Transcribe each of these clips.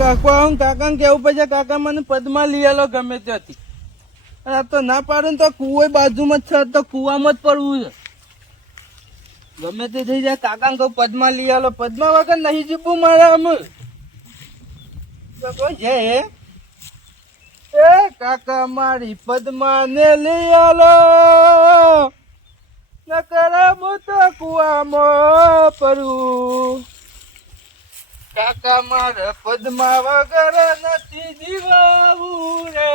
કાકા હું કાકા કેવું પછી કાકા મને પદમાં લઈ ગમે ત્યાંથી. અને આ તો ના પાડે તો કુવો બાજુમાં જ છે તો કુવામાં જ પડવું છે. ગમે તે થઈ જાય કાકા કહું, પદમાં લઈ આલો. પદમાં વગર નહીં જીવવું મારા અમે તો છે એ કાકા મારી પદમાં ને લઈ આલો. નકર હું તો કુવામાં પડું. કાકા મારે પદમાં વગર નથી જીવાવું રે.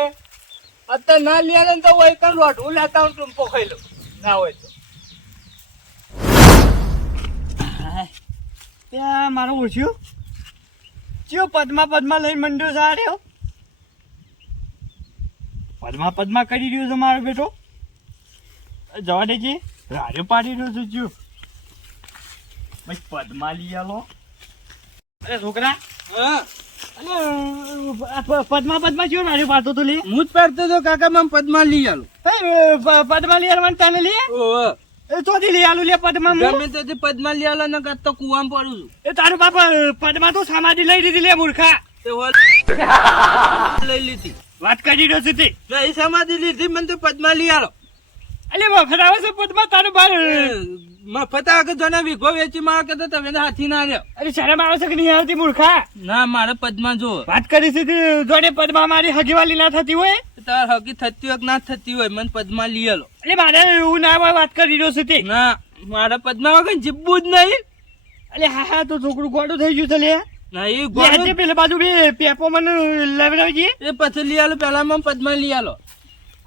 અત્યારે ના લ્યા તો હોય કણ હું લેતા હું તું ખાઈ લઉં. ના હોય તો. ત્યાં મારું ઓછ્યું ચિયો પદમાં પદમાં લઈ મંડ્યો સાર્યો પદ્મા પદ્મા કરી રહ્યો છે મારો બેટો. જવા દેજે. રાડ્યો પાડી રહ્યો છું ચિયો. ભાઈ પદ્મા લઈ આલો. અરે છોકરા. પદ્મા પદ્મા પાડતો તો લે? હું જ પાડતો તો કાકા મને પદમા લઈ આલો. પદમા પદ્મા લઈ આલવાનું તને લે. ચોથી લઈ આલું લે પદ્મા ગમે તેથી પદમા લઈ આલો ને કાં તો કુવામાં પડું છું. એ તારું બાપ પદમા તો સમાધિ લઈ દીધી લે મૂર્ખા. લઈ લીધી. વાત કરી રહ્યો છે તે. જો સમાધિ લીધી મને તો પદમા લઈ આલો. અલે આવે છે પદ્મા તારું બાર મફત આગળ જણા વીઘો વેચી મારો કે તો તમે હાથી ના રહ્યો. અરે શરમ આવે છે કે નહીં આવતી મૂર્ખા? ના મારે પદમા જો. વાત કરી છે જોડે પદ્મા મારી હગીવાલી ના થતી હોય? તાર હકી થતી હોય ના થતી હોય મને પદમા લઈ લો એટલે મારે એવું ના હોય વાત કરી રહ્યો છે તે. ના મારા પદમા વગર જીવવું જ નહીં. અલે હા હા તો છોકરું ગોડું થઈ ગયું છે લે. પેલા બાજુ બે પેપો મને લવડાવજે એ પછી લઈ આલો પેલા મને પદમા લઈ આલો.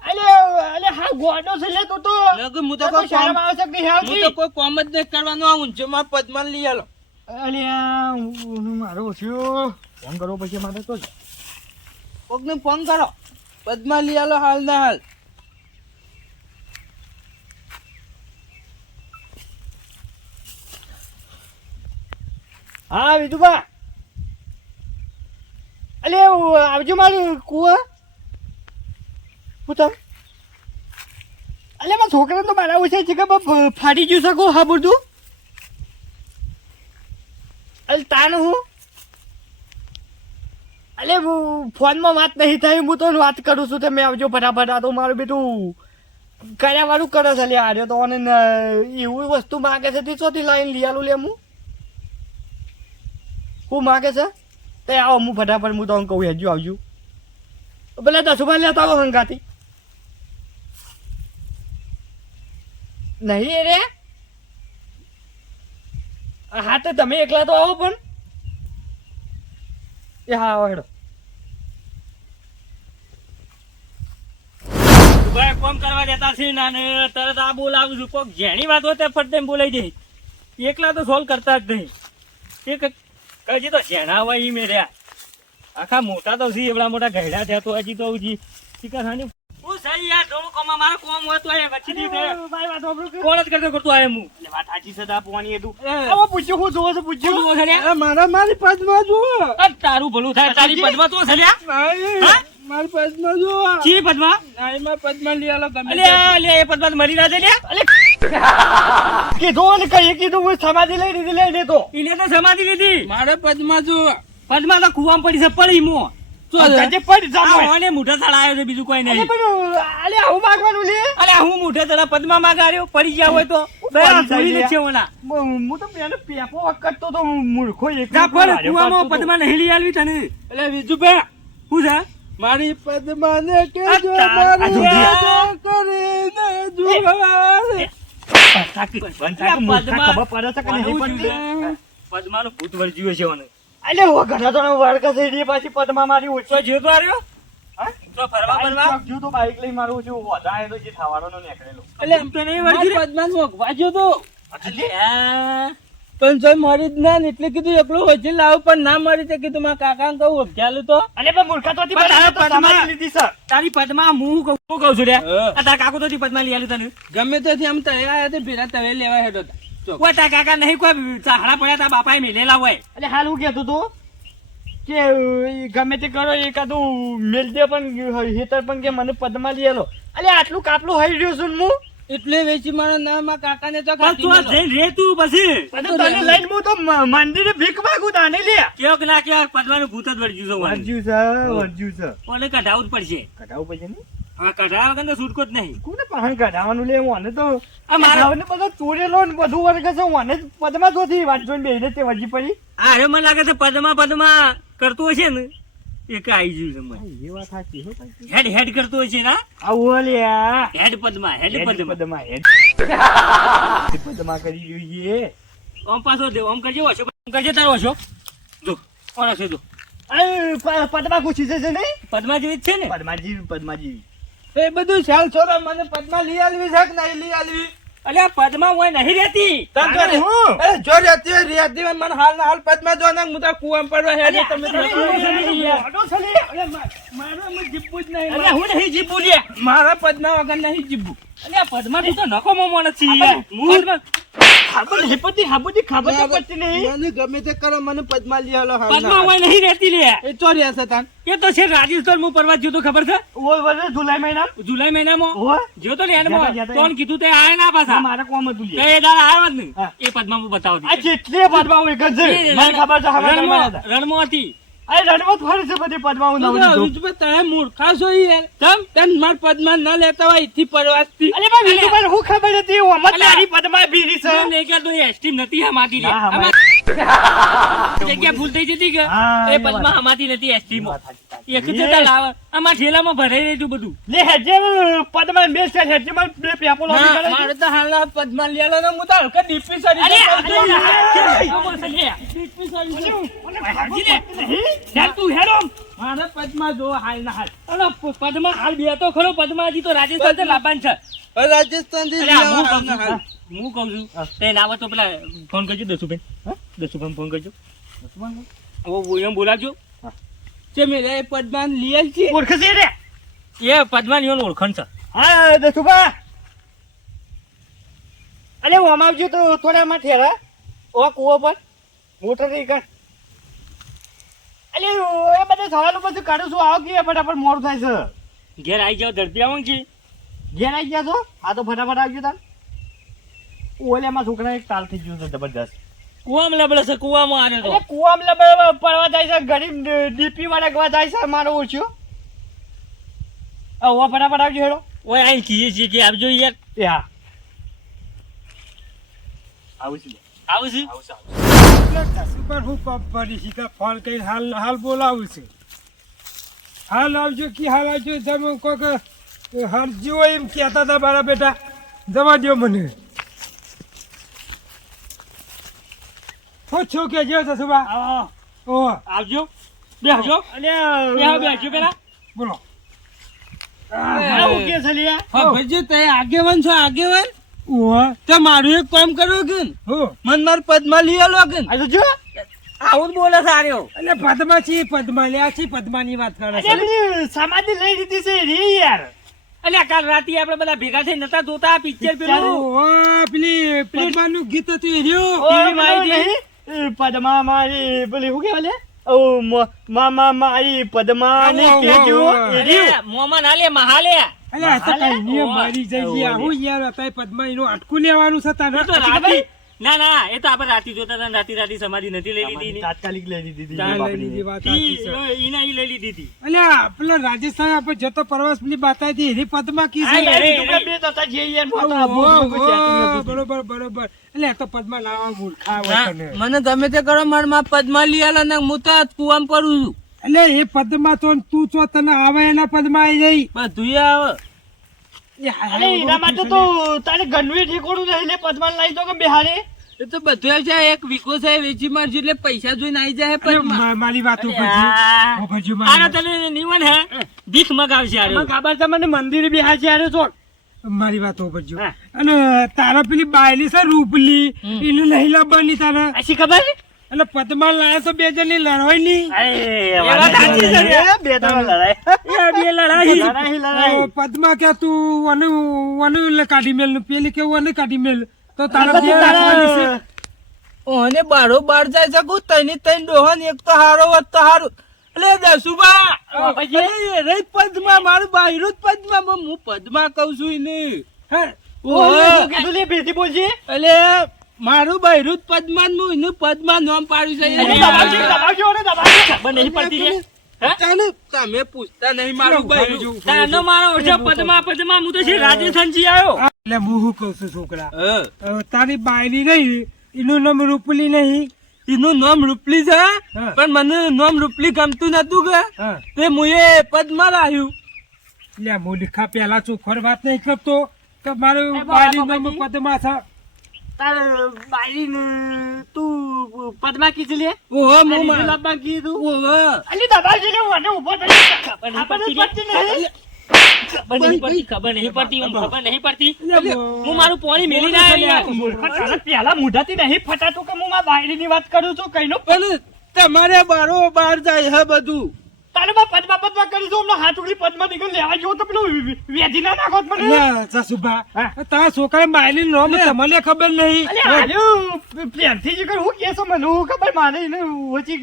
ગોડો છે લે તું તો. નકર હું તો તો કોઈ શરમ આવે છે કે નહીં હું તો કોઈ કોમ જ નહીં કરવાનું. આવું જો મારા પદમા લઈ આલો. અલે હું- મારો ઓછો ફોન કરવો પછી મારે તો કોકને ફોન કરો. પદમા લઈ આલો હાલ ના હાલ. હા વિધુબા અલે આવજો મારું કુવા. પૂછો. અલે, મારા છોકરા તો મારા ઓછા છે કે ફાડી ગયું શકો હા બધું અલ તાન હું? અલે ફોનમાં વાત નહીં થાય, હું તો વાત કરું છું, તમે આવજો ફટાફટ. આ તો મારું બેટું કર્યા વાળું કરે છે લ્યા આર્યો તો અને એવું વસ્તુ માગે છે, તે ચોથી લાઈન લઈ આલું, લે, હું. હું માગે છે? તે આવો, હું ફટાફટ, હું તો કહું હેજો આવજો. પેલા દસ રૂપિયા લેતા આવો હંગાતી નહીં રે. હા તો તમે એકલા તો આવો પણ. એ હા હેડો. ભાઈ કોમ કરવા દેતા છે નાને તરત આ બોલાવું છું. કોક જેની વાત હોય તે ફટ બોલાઈ દે. એકલા તો સોલ્વ કરતા જ નહીં. એક હજી તો ઘેણા હોય એ મેર્યા. આખા મોટા તો સી એવડા મોટા ઘેડા થયા તો હજી તો હજી શિકાર હાની હું સહી યાર મારો કોમ હોય તો વચ્ચે દી કોણ જ કરતો કરતો આય હું? એટલે વાત સાચી છે દા પોવાની એ. હવે પૂછ્યું હું જોવો છો પૂછ્યું જોવો છે મારા મારી પદમા જુઓ. અરે તારું ભલું થાય તારી પદ્મા તો મારી પદમા જુઓ. ચી પદ્મા? ના, એમાં લઈ આલો ગમે અલે અલે એ પદ્મા મરી ના જાય અલે કીધું ને કઈ કીધું હું સમાધિ લઈ લીધી લઈ લેતો એને તો સમાધિ લીધી. મારે પદમા જુઓ. પદ્મા તો કુવામાં પડી છે પડી મો. શું છે? આજે પડી જામ અને મોઢા તળા આવ્યો છે બીજું કોઈ નહીં. અલે માગવાનું લે અલે હું મોઢા તળા પદ્મા માગાર્યો? પડી ગયા હોય તો? દયા ભૂલી ને છેવના હું તો પેલો પેપો વખત તો મૂર્ખો એક કુવામાં પદ્મા નહીં લઈ આલવી તને. એટલે શું છે મારી પદમા ને કેજો મારી કરીને. પદ્માનું ભૂત વર્જ્યું છે મને અલે હો ઘણા તો વર્ક થઈ ગઈ પાછી પદમા મારી ઉછો જીવ તો આવ્યો. પણ જો મરી જ ના એટલે કીધું એકલું હોજી લાવ પણ ના મરી તે કીધું મારા કાકા કહું ઓળખ્યાલું તો. અલે પણ મૂર્ખા તો પણ તારા પદ્મા- લીધી સર. તારી પદ્મા હું કહું કહું છું રે. તારા કાકુ તો પદમા લઈ આલી તને? ગમે તો આમ તૈયાર ભેરા તવે લેવા હેડો તા. કોઈ કાકા નહીં કોઈ સહારા પડ્યા તા બાપાએ મેલેલા હોય. એટલે હાલ હું કહેતો તું કે ગમે તે કરો એકાદું મેલ દે પણ હેતર પણ કે મને પદ્મા લઈ આલો. અલે આટલું કાપલું હઈ રહ્યો છું ને હું? એટલે વેચી મારો ના મારા કાકાને તો પણ તું રે તું પછી. પણ તને લઈને હું તો મ- મંદિરે ભીખ માંગુ તાને લે. કેવોક ના કેવોક પદમાનું ભૂત જ વળગ્યું છે વાળી. છે વર્જ્યું છે. કોને કઢાવું જ પડશે. કઢાવું પડશે ને? હા કઢાવા વગર તો છૂટકો જ નહીં. કોને કઢાવાનું લે મને તો આ મારા કઢાવને બધો ચોરેલો ને બધું વર્ગ છે મને પદમાં જોથી વાત જોઈને બેહીને તે વજી પડી આ હવે મને લાગે છે પદમા પદમા કરતો હશે ને એક આવી ગયું છે એ વાત સાચી હો હેડ હેડ કરતો હશે ના? આવો લ્યા હેડ પદમા હેડ પદમા. હેડ. પદમાં કરી જોઈએ ઓમ પાછો દે ઓમ કરજે ઓછો ઓમ તારો ઓછો. જો ઓન હશે જો. પદમાં છે છે નહીં? પદમા જેવી જ છે ને? પદમાજી પદમાજી એ બધું ચાલ છોડો મને પદ્મા લઈ આલવી છે કે નહીં લઈ આલવી? અલ્યા પદમાં હોય નહીં રહેતી. તો? અરે જો રહેતી હોય રહેતી હોય મને હાલ ના હાલ પદમાં જો ને હું તો કુવામાં પડવા હે તમે તો છે લે. અરે મા- મારો હું જીભું જ નહીં. અલ્યા હું નહીં જીભું લે. મારા પદ્મા વગર નહીં જીભું અલ્યા પદમા તું તો નખો મોમો નથી. હું પદમા ખાબર હેપતી હાબુજી તો પડતી નહીં. મને ગમે તે કરો મને પદ્મા લઈ આલો હાલ ના પદમા હોય નહીં રહેતી લે. એ તો રહેશે તાન. એ તો છે રાજસ્થાન હું પરવા જ્યો તો ખબર છે? ઓય વરે જુલાઈ મહિના જુલાઈ મહિનામાં? ઓય. જ્યો તો. કોણ કીધું તે આય ના પાછા. મારે કોમ હતું લે. એ દાડા આવ્યો જ નહીં. એ પદમા હું બતાવો આ જેટલી પદમાં હોય ગજે મને ખબર છે હવે રણમાં રણમાં હતી. અરે રણમત ફરે છે બધી પદમા હું નવરી છું વિજુભાઈ, તમે મૂર્ખા છો યાર. તમ તન માર પદમા ન લેતા હોય? એથી પરવાસથી. અરે ભાઈ વિજુભાઈ હું ખબર હતી હું અમાર તારી પદમા બીરી છે. ને કે તો એસટી નથી હમાતી રે. જગ્યા ભૂલ થઈ જતી કે? એ પદમા હમાતી નથી એસટી માં. એક જતા લાવે. આમાં ઠેલામાં ભરાઈ રહ્યું બધું. લે હેજે પદમા બે છે હેજે માં બે પેપો લાવી કરે મારે તો હાલ પદમા લેલો ને હું તો હલકા ડીપી સરી અરે, તો તું પદ્મા જો હાલ ના હાલ. હાલ બે તો ખરો. પદમા હજી તો રાજસ્થાન છે રાજસ્થાનથી અરે, લઈ આ આવો હું કહું છું હાલ. હું કહું છું. તે ના તો પેલા ફોન કરજો દસુભાઈ. દસુભાઈ ફોન કરજો. ઓ એમ બોલાવજો. જે મેરે પદમાન પદ્મા લઈ છે. ઓળખે છે રે? એ પદમાન ઓળખણ છે. હા દસુભા. અરે હું આમ આવજો તો થોડા માં ઠેરા ઓ કુવો પર. મોટર નહીં કર. અરે એ સવાલ સવાલો બધું કાઢું છું. આવો કે ફટાફટ મોડું થાય છે. ઘેર આવી જાવ ધરતી આવું છે ઘેર આવી ગયા છો? આ તો ફટાફટ આવજો તાર. ઓલેમાં છોકરા એક તાલ થઈ ગયું છે જબરદસ્ત. કુવામ લબડે છે કુવામાં આને તો. કુવામ લબડે પડવા જાય છે ગરીબ ડીપી વાળા ગવા જાય છે મારો ઓછો. ઓ ફટાફટ આવજો હેડો. ઓય આઈ કીએ છીએ કે આવજો યાર. હા. આવું છું આવું છું. સુપર હું પંપ ભરી છે ફોન કરીને હાલ હાલ બોલાવું છું. હાલ આવજો કે હાલ આવજો તમે કોઈક હરજી હોય એમ કહેતા હતા મારા બેટા. જવા દો મને. હું છું કે જો સસુબા ઓ. આવજો. બેસજો બેહો બેસજો પેલા બોલો. આગેવાન છો આગેવાન? તો મારું એક કામ કરો કે મન માર પદ્મા લઈ આલો કે આ જો. આવું બોલે સાર્યો એટલે પદ્મા છે પદ્મા લ્યા છે પદ્માની વાત કરે છે. સમાધિ લઈ લીધી છે રે યાર. અલ્યા કાલ રાતે આપણે બધા ભેગા થઈ નતા જોતા પિક્ચર પેલું? પેલી પદ્માનું ગીત હતું રહ્યું. પદ્મા મારી પેલી શું કહેવાય ઓ મામા મારી પદ્મા ને કેજો. મોમાં ના લે મહાલે. અલ્યા આ તો કઈ નિયમ મારી જઈ ગયા. હું યાર અત્યારે પદ્માઈ એનું અટકું લેવાનું છે તારે? તો રાતી ના ના એ તો આપણે રાતી જોતા હતા રાતી રાતી સમાધિ નથી લઈ લીધી તાત્કાલિક લઈ લીધી હતી વાત ઈના ઈ લઈ લીધી હતી. અલ્યા પેલો રાજસ્થાન આપણે જતો પ્રવાસ પેલી બાતા હતી એની પદ્મા કી અરે, અરે, અરે. બે તો જે યાર. બરોબર બરોબર. એટલે તો પદ્મા લાવવા મૂર્ખા હોય ના, તને. મને ગમે તે કરો મારમાં પદ્મા લઈ આલો ને હું તો કુવામ પડું છું. એટલે એ પદમાં તો તું છો તને આવે એના પદમાં આવી. જાય બધું આવે અરે એના માટે તો તારે ગણવી ઠેકોડું નહીં લે લાવી દો કે બિહારે? એ તો બધું આવે એક વીકો છે વેચી મારજો એટલે પૈસા જોઈને આવી જાય અરે, મારી વાત ઉપર આનો મારી તને નિવન હે? ભીખ મગાવશે આર્યો. મને ખબર છે મને મંદિર બિહાર છે અરે છો મારી વાત ઉપરજી હા. અને તારા પેલી બાયલી છે રૂપલી એને એનું નહીં લાવવાની તારા. આશી ખબર? એટલે પદમાં લડાય તો બે જણની લડાઈ. એ બે લડાઈ. લડાઈ લડાઈ. ઓ, પદ્મા કે તું વનુ વનુ કાઢી મેલ પેલી કે વનુ કાઢી મેલ તો તારા બે રાખવાની છે. ઓને બારો બાર જાય છે કું તઈને તઈને ડોહન એક તો હારો વત તો હારું. એટલે દસુબા! રે પદ્મા મારું બાયરું જ હું પદમા કહું છું એને હા, ઓહો. કીધું લે ભેટી બોલજે? એટલે મારું બૈરું જ પદ્માન હું એનું પદ્મા નામ પાડ્યું છે. ને તમે પૂછતા નહીં મારું બૈરું. તાનો મારો છે પદમા પદ્મા હું તો છે રાજસ્થાનજી આવ્યો એટલે હું શું કહું છું છોકરા? તારી બાયરી નહીં એનું નામ રૂપલી નહીં. એનું નામ રૂપલી છે પણ મને નામ રૂપલી ગમતું નતું કે. હા. તે મુએ પદ્મા રાખ્યું એટલે પહેલા પેલા ચોખર વાત નહીં કરતો. કે મારું બાયરી નામ. પદ્મા છે. તાર બાયરીને તું પદ્મા કીધી લે? ઓહો મા- ગુલાબમાં કીધું. ઓહો અલી દબાવજો ને મને ઊભો થઈ આપણને પડતી નહીં ખબર નહીં પડતી ખબર નહીં પડતી ખબર નહીં પડતી. હું મારું પોણી મેલી ના આવ્યો પેલા મોઢાથી નહીં ફટાતું કે હું મારા બાયરીની વાત કરું છું કઈનો પણ તમારે બારો બાર જાય હે બધું. તારે બા પદ્મા પદ્મા કરી છું હમણાં હાથ ઉગલી પદ્મા નીકળી લેવા જેવો તો પેલું વેધી ના નાખો મને. એટલે સસુભા તારા છોકરા બાયરી નામ તમને ખબર નહીં. હાલ્યું પ્રેમથી જ કર હું કેસો મને હું ખબર મારે એને વચ્ચે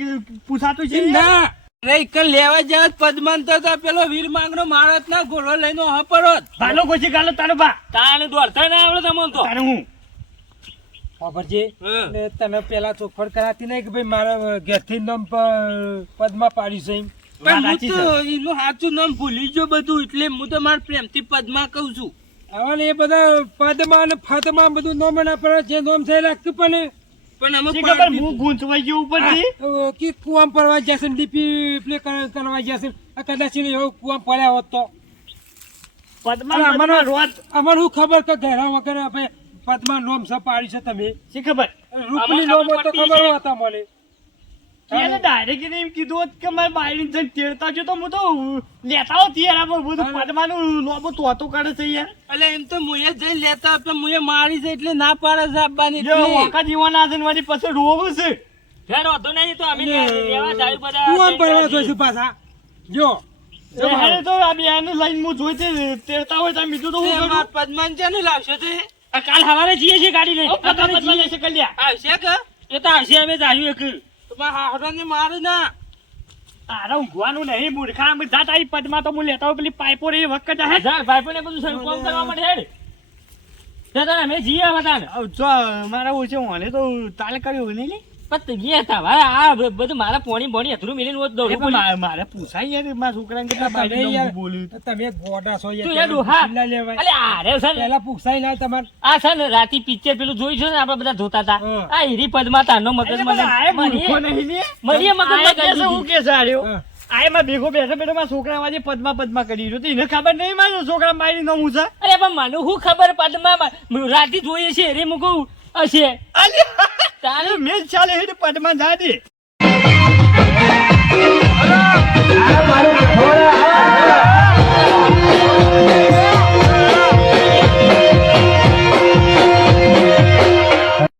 પૂછાતું છે. ના અરે લેવા જાવ પદમાન તો તો પેલો વીર માંગનો માણસ ના ઘોડો લઈને હપરો ભાલો ગોચી ગાલો તારો બા. તાણે દોડતા ના આવડે તમને તો. તારે હું? ખબર છે તને પેલા ચોખવડ કરાતી નહીં કે ભાઈ મારા ઘેરથી નામ પદ્મા પાડ્યું છે એમ. પણ હું તો એનું સાચું નામ ભૂલી ગયો બધું એટલે હું તો મારા પ્રેમથી પદમાં કહું છું. હવે એ બધા પદ્મા અને ફાતમા બધું નોમ ના પડે છે નોમ થઈ રાખતું પણ પણ અમે. હું ગૂંચવાઈ ગયો ઉપરથી? કે કુવામ પડવા જશે ડીપી પ્લે કરવા જશે કદાચ એવો કુવામ પડ્યા હોત તો. પદ્મા રોત અમારે શું ખબર કે ઘેરા વગર આપણે પદ્મા નોમ સપાડી છે તમે? શી ખબર? રૂપની નોમ તો ખબર હતા મને એને ડાયરેક્ટ એમ કીધું હોત કે મારે બાયરી જઈને તેડતા જો તો હું તો લેતા હોત યાર બધું પદ્માનું લોબો તોતો કરે છે યાર. એટલે એમ તો મુએ જઈને લેતા પણ મુએ મારી છે એટલે ના પાડે છે આપવાની. ઓકા જીવાના છે મારી પાસે રોવું છે. ફેર વાંધો નહીં તો અમે લેવા જાય બધા કુવામ પડવા જોઈશું પાછા. જો એ હારે તો આ બેને લઈને હું જોઈ તે તેડતા હોય તો બીજું તો તે હું પદ્માને છે ને લાવશે તે. આ કાલ હવારે જઈએ છીએ ગાડી લઈ ઓ, પદ્મા પદ્મા લેશે કલ્યા. આવશે કે? એ તો આવશે અમે જાયું એક. હાહરાને મારે ના. તારા ઊંઘવાનું નહીં મૂર્ખા આમ જા તારી પદમાં તો હું લેતા હોય પેલી પાઇપો રે વખત હે જા પાઇપો ને બધું સર કામ કરવા માટે હેડ. તે તને અમે જીયા હતા ને જો મારા ઓછે મને તો તાલે કર્યું નહીં લે? પણ ગયા હતા આ બધું મારા પોણી બોણી અધરું મેલીને એ દોડું પણ મારે પૂછાય યાર મારા છોકરાને કેટલા તમે યાર- બોલ્યું તમે ગોડા છો તું યાર ડોહા. લેવાય. અલે આરે છે ને પૂછાય ના તમારે આ છે ને રાતી પિક્ચર પેલું જોયું છે ને આપણે બધા જોતા હતા હા. આ હીરી પદ્મા તારનો મગજ મને બધા મને નહીં લે. મને એ મગજમાં આએ કરી કેસે હું દીધી. કેસે હાર્યો? માં ભેગો બેઠો બેઠો મારા છોકરા વાજે પદ્મા પદ્મા કરી રહ્યો એને ખબર નહીં મારો છોકરા મારી નો હું છે અરે પણ મને શું ખબર પદમા રાતી જોઈએ છે રે મૂકું હશે તારે મેં ચાલે હેડ પદ્મા જા દે. મારું